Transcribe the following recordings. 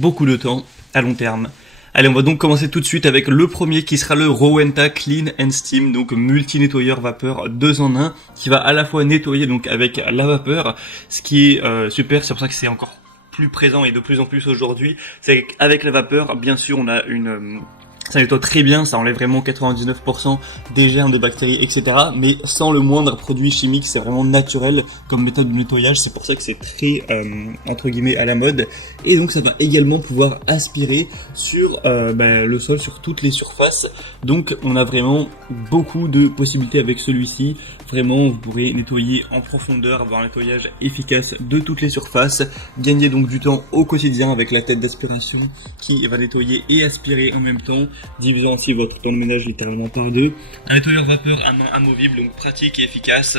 beaucoup de temps à long terme. Allez, on va donc commencer tout de suite avec le premier qui sera le Rowenta Clean and Steam, donc multi-nettoyeur vapeur 2 en 1, qui va à la fois nettoyer donc avec la vapeur, ce qui est super, c'est pour ça que c'est encore plus présent et de plus en plus aujourd'hui. C'est qu'avec la vapeur, bien sûr, on a ça nettoie très bien, ça enlève vraiment 99% des germes de bactéries, etc. Mais sans le moindre produit chimique, c'est vraiment naturel comme méthode de nettoyage. C'est pour ça que c'est très, entre guillemets, à la mode. Et donc ça va également pouvoir aspirer sur le sol, sur toutes les surfaces. Donc on a vraiment beaucoup de possibilités avec celui-ci. Vraiment, vous pourrez nettoyer en profondeur, avoir un nettoyage efficace de toutes les surfaces. Gagner donc du temps au quotidien avec la tête d'aspiration qui va nettoyer et aspirer en même temps, divisant ainsi votre temps de ménage littéralement par 2. Un nettoyeur vapeur à main amovible, donc pratique et efficace,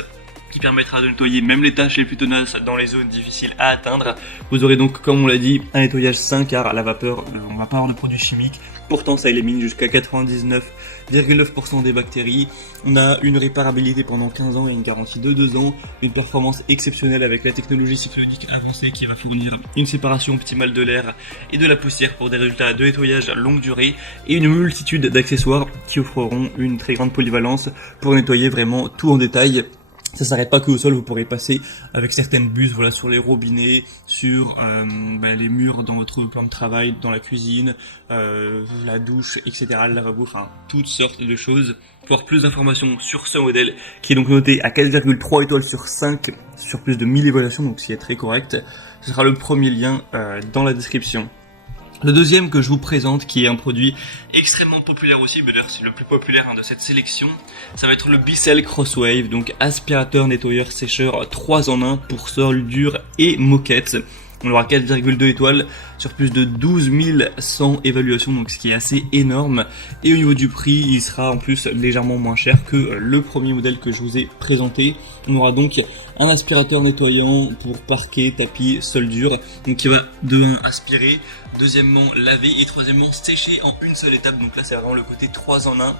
qui permettra de nettoyer même les tâches les plus tenaces dans les zones difficiles à atteindre. Vous aurez donc, comme on l'a dit, un nettoyage sain car à la vapeur, on va pas avoir de produits chimiques. Pourtant, ça élimine jusqu'à 99,9% des bactéries. On a une réparabilité pendant 15 ans et une garantie de 2 ans. Une performance exceptionnelle avec la technologie cyclonique avancée qui va fournir une séparation optimale de l'air et de la poussière pour des résultats de nettoyage à longue durée. Et une multitude d'accessoires qui offreront une très grande polyvalence pour nettoyer vraiment tout en détail. Ça s'arrête pas que au sol, vous pourrez passer avec certaines buses, voilà, sur les robinets, sur les murs dans votre plan de travail, dans la cuisine, la douche, etc., le lavabo, enfin toutes sortes de choses. Pour avoir plus d'informations sur ce modèle, qui est donc noté à 4,3 étoiles sur 5, sur plus de 1000 évaluations, donc ce qui est très correct, ce sera le premier lien dans la description. Le deuxième que je vous présente, qui est un produit extrêmement populaire aussi, d'ailleurs c'est le plus populaire de cette sélection, ça va être le Bissell Crosswave, donc aspirateur, nettoyeur, sécheur 3 en 1 pour sol dur et moquette. On aura 4,2 étoiles sur plus de 12 100 évaluations, donc ce qui est assez énorme. Et au niveau du prix, il sera en plus légèrement moins cher que le premier modèle que je vous ai présenté. On aura donc un aspirateur nettoyant pour parquet, tapis, sol dur, donc qui va de 1 aspirer, deuxièmement laver et troisièmement sécher en une seule étape. Donc là c'est vraiment le côté 3 en 1.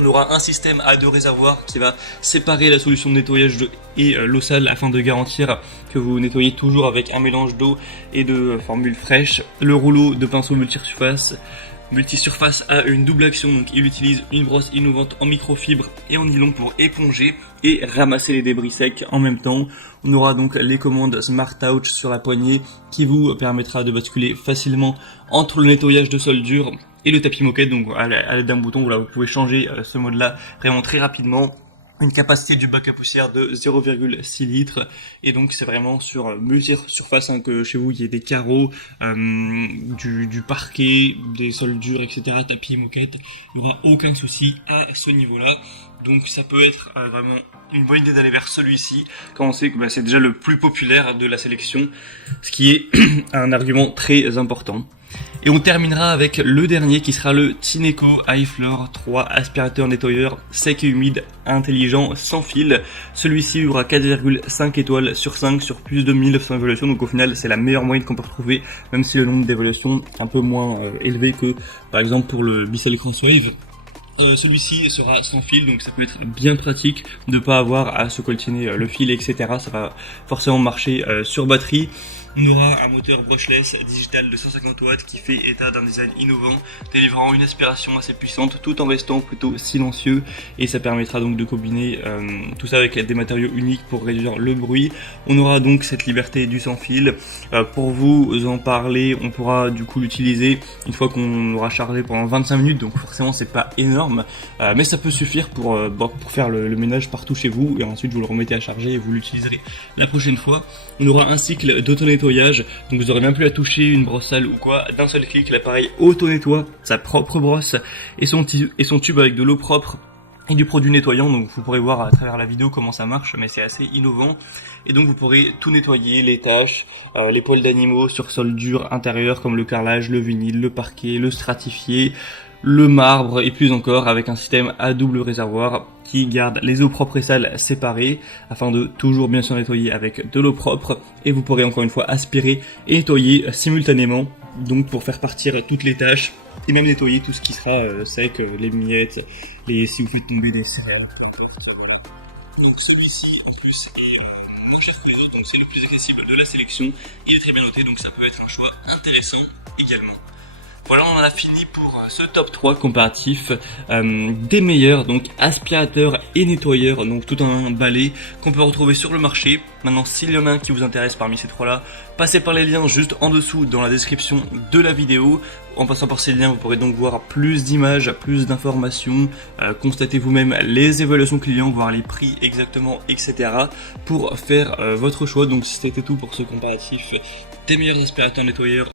On aura un système à 2 réservoirs qui va séparer la solution de nettoyage et l'eau sale afin de garantir que vous nettoyez toujours avec un mélange d'eau et de formule fraîche. Le rouleau de pinceau multisurface a une double action, donc il utilise une brosse innovante en microfibre et en nylon pour éponger et ramasser les débris secs en même temps. On aura donc les commandes Smart Touch sur la poignée qui vous permettra de basculer facilement entre le nettoyage de sol dur et le tapis moquette, donc à l'aide d'un bouton, voilà, vous pouvez changer ce mode-là vraiment très rapidement. Une capacité du bac à poussière de 0,6 litres et donc c'est vraiment sur multi-surface que chez vous il y ait des carreaux, du parquet, des sols durs, etc., tapis, moquette, il n'y aura aucun souci à ce niveau-là. Donc ça peut être vraiment une bonne idée d'aller vers celui-ci quand on sait que c'est déjà le plus populaire de la sélection, ce qui est un argument très important. Et on terminera avec le dernier qui sera le Tineco iFloor 3 aspirateur nettoyeur sec et humide intelligent sans fil. Celui-ci aura 4,5 étoiles sur 5 sur plus de 1900 évaluations, donc au final c'est la meilleure moyenne qu'on peut retrouver, même si le nombre d'évaluations est un peu moins élevé que par exemple pour le Bissell Crosswave. Celui-ci sera sans fil, donc ça peut être bien pratique de ne pas avoir à se coltiner le fil, etc. Ça va forcément marcher sur batterie. On aura un moteur brushless digital de 150 watts qui fait état d'un design innovant, délivrant une aspiration assez puissante tout en restant plutôt silencieux, et ça permettra donc de combiner tout ça avec des matériaux uniques pour réduire le bruit. On aura donc cette liberté du sans fil. Pour vous en parler, on pourra du coup l'utiliser une fois qu'on aura chargé pendant 25 minutes, donc forcément c'est pas énorme, mais ça peut suffire pour faire le ménage partout chez vous, et ensuite vous le remettez à charger et vous l'utiliserez la prochaine fois. On aura un cycle d'auto-nettoyage, donc vous aurez même plus à toucher une brosse sale ou quoi. D'un seul clic, l'appareil auto-nettoie sa propre brosse et son tube avec de l'eau propre et du produit nettoyant. Donc vous pourrez voir à travers la vidéo comment ça marche, mais c'est assez innovant. Et donc vous pourrez tout nettoyer, les tâches, les poils d'animaux sur sol dur intérieur comme le carrelage, le vinyle, le parquet, le stratifié, le marbre et plus encore, avec un système à double réservoir qui garde les eaux propres et sales séparées afin de toujours bien sûr nettoyer avec de l'eau propre, et vous pourrez encore une fois aspirer et nettoyer simultanément, donc pour faire partir toutes les tâches et même nettoyer tout ce qui sera sec, les miettes, si vous faites tomber des céréales, voilà. Donc celui-ci en plus est moins cher les autres, donc c'est le plus accessible de la sélection. Il est très bien noté, donc ça peut être un choix intéressant également. Voilà, on en a fini pour ce top 3 comparatif des meilleurs, donc aspirateurs et nettoyeurs, donc tout un balai qu'on peut retrouver sur le marché. Maintenant, s'il y en a un qui vous intéresse parmi ces trois-là, passez par les liens juste en dessous dans la description de la vidéo. En passant par ces liens, vous pourrez donc voir plus d'images, plus d'informations, constater vous-même les évaluations clients, voir les prix exactement, etc. pour faire votre choix. Donc si c'était tout pour ce comparatif des meilleurs aspirateurs nettoyeurs